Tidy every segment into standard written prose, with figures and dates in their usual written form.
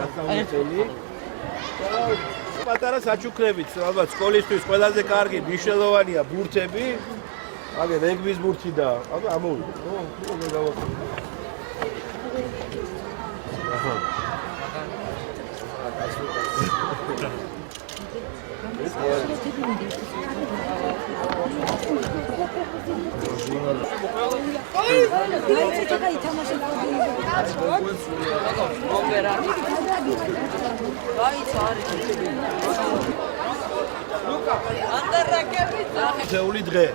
სასწავლებელი. პატარა საჩუქრებით, ალბათ სკოლისთვის ყველაზე კარგი მნიშვნელოვანია ბურთები. აგე რეგბის ბურთი და აბა ამოვიდა. ხო გავაკეთე. აჰა. თეული დღე.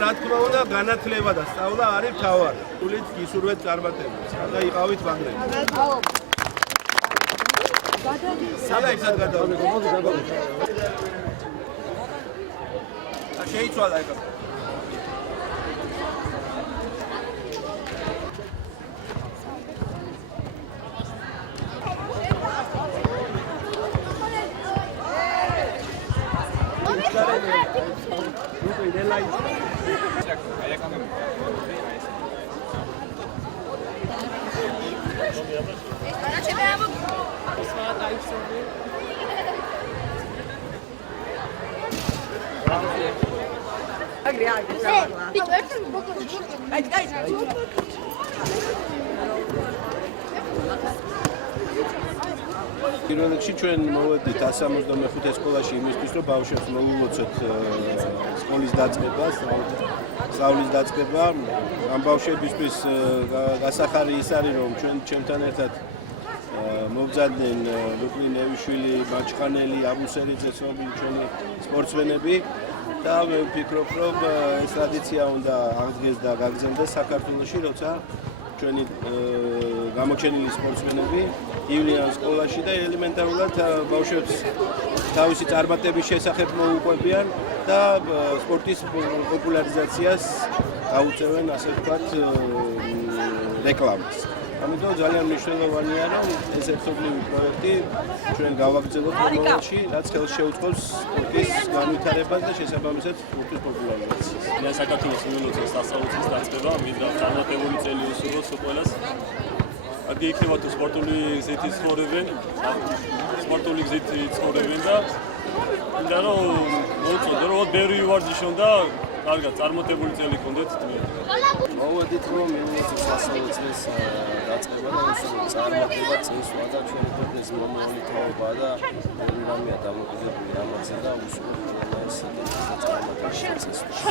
რა თქმა უნდა, განათლება და სწავლა არის მთავარი. გულით გისურვებთ წარმატებას. და იყავით მაგრები. სადაც გადავიდეთ. შეიცვალა ეხლა. პირველ რიგში ჩვენ მოვედით 165 სკოლაში იმისთვის, რომ ბავშვებს მოულოცოთ სკოლის დაწყება, სწავლის დაწყება. ამ ბავშვებისთვის გასახარი ის არის, რომ ჩვენთან ერთად მობრძანდნენ ლუკნი ნევიშვილი, მაჩხანელი, აბუსერიძე, ჩვენი სპორტსმენები და მე ვფიქრობ, რომ ეს ტრადიცია უნდა აღდგეს და გაგრძელდეს საქართველოში, როცა ჩვენი გამოჩენილი სპორტსმენები ივლიან სკოლაში და ელემენტარულად ბავშვებს თავისი წარმატების შესახებ მოუყვებიან და სპორტის პოპულარიზაციას აუწევენ, ასე ვთქვათ, რეკლამას. ამიტომ ძალიან მნიშვნელოვანია, რომ ეს ერთობლივი პროექტი ჩვენ გავაგრძელოთ მომავალში, რაც ხელს შეუწყობს სპორტის განვითარებას და შესაბამისად სპორტის პოპულარიზაციას. მე საქართველოს მიულოცოს სასწავლებლის დაწყება, მინდა წარმატებული წელი უსურვოს ყველას. აგი იქნება თუ სპორტული გზით ცხოვრობენ და მინდა რომ მოუწოდო, რომ ბევრი ვარჯიშონ და კარგად წარმატებული წელი გქონდეთ თქვენ. მოვედით რომ მიულოცოს სასწავლებლის დაწყება და წარმატება წესვა და ჩვენი ქვეყნის მომავალი თაობა და რამეა დამოკიდებული ამაზე და უსურვოთ ეს წარმატების წესვა.